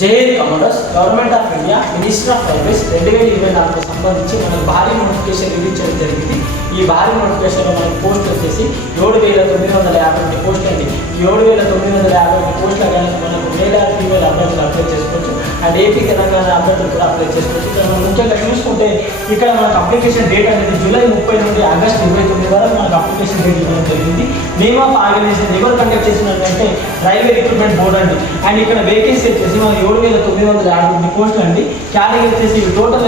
జై కమోడర్స్ government of India minister of railways 2024కు సంబంధించి మనకు భారీ నోటిఫికేషన్ రిలీజ్ చేయడం జరిగింది. ఈ భారీ నోటిఫికేషన్లో మనకు పోస్ట్ వచ్చేసి 7,950 పోస్టులు అండి. 7,950 పోస్టుల కానీ మనకు మేల్ ఆర్ ఫీమేల్ అభ్యర్థులు అప్లై చేసుకోవచ్చు. అండ్ ఏపీ తెలంగాణ అభ్యర్థులు కూడా అప్లై చేసుకోవచ్చు. ఇక్కడ మనం ముఖ్యంగా చూసుకుంటే ఇక్కడ మనకు అప్లికేషన్ డేట్ అనేది జూలై 30 నుండి ఆగస్టు 29 వరకు మనకు అప్లికేషన్ డేట్ ఇవ్వడం జరిగింది. నేమ్ ఆఫ్ ఆర్గనైజేషన్ ఎవరు కండక్ట్ చేసినట్టు రైల్వే రిక్రూట్మెంట్ బోర్డ్ అండి. అండ్ ఇక్కడ వేకెన్సీ వచ్చేసి మనకు 7,950 పోస్టులు అండి. కేటగిరీ వచ్చేసి టోటల్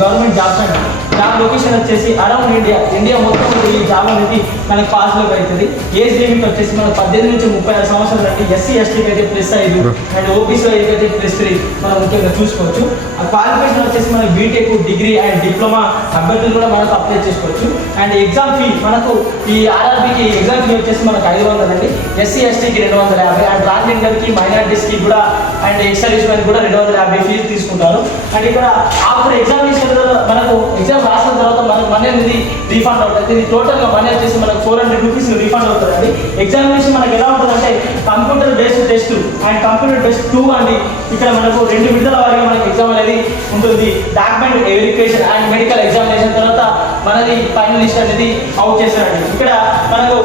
గవర్నమెంట్ జాబ్స్ అండి. జాబ్ లొకేషన్ వచ్చేసి అరౌండ్ ఇండియా మొత్తం ఈ జాబ్ అనేది మనకి పాస్లోకి అవుతుంది. ఏజ్ లిమిట్ వచ్చేసి మనకు 18 నుంచి 36 సంవత్సరాలు అండి. ఎస్సీ ఎస్టీకి అయితే +5 అండ్ ఓబీసీలో అయితే +3 మనం ముఖ్యంగా చూసుకోవచ్చు. ఆ క్వాలిఫికేషన్ వచ్చేసి మనకి బీటెక్, డిగ్రీ అండ్ డిప్లొమా అభ్యర్థులు కూడా మనకు అప్లై చేసుకోవచ్చు. అండ్ ఎగ్జామ్ ఫీ మనకు ఈ ఆర్ఆర్బీకి ఎగ్జామ్ ఫీ వచ్చేసి మనకు 500 అండి. ఎస్సీ ఎస్టీకి 250 అండ్ ట్రాన్స్జెండర్కి మైనారిటీస్కి కూడా అండ్ ఎక్స్ సర్వీస్ మ్యాన్ కూడా 250 ఫీజు తీసుకుంటారు. అండ్ ఇక్కడ ఆఫ్టర్ ఎగ్జామినేషన్ మనకు ఎగ్జామ్ రాసిన తర్వాత మనకు మనీ అనేది రీఫండ్ అవుతుంది. ఇది టోటల్గా మనీ వచ్చేసి మనకు 400 రూపీస్ రీఫండ్ అవుతుందండి. ఎగ్జామినేషన్ మనకి ఎలా ఉంటుందంటే computer based test and computer test 2 అండి. ఇక్కడ మనకు 2 విడతల వారిగా మనకి ఎగ్జామ్ అనేది ఉంటుంది. Document verification and medical examination తర్వాత మనది ఫైనల్ లిస్ట్ అనేది అవుట్ చేస్తారండి. ఇక్కడ మనకు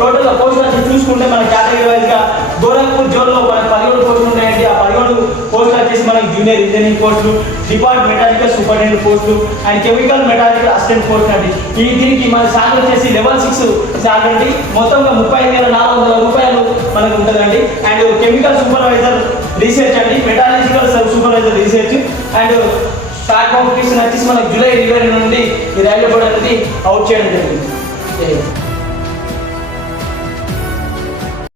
టోటల్ పోస్టులు వచ్చి చూసుకుంటే మన కేటగిరీ వైజ్గా గోరఖ్పూర్ జోన్లో మనకు 17 పోస్టులు ఉన్నాయండి. ఆ 17 పోస్టులు వచ్చేసి మనకి జూనియర్ ఇంజనీరింగ్ పోస్టులు, డిపార్ట్మెంట్ మెకానికల్ సూపరింటెండెంట్ పోస్టులు and chemical mechanical assistant post అండి. దీనికి మన శాలరీ వచ్చేసి లెవెల్ 6 శాలరీ అండి. మొత్తంగా 35,400 రూపాయలు మనకు ఉంటుందండి. అండ్ కెమికల్ సూపర్వైజర్ రీసెర్చ్ అండి, metallurgical supervisor research and start competition వచ్చేసి మనకు జూలై 20 నుండి ఈ రైల్వే బోర్డు అనేది అవుట్ చేయడం జరిగింది.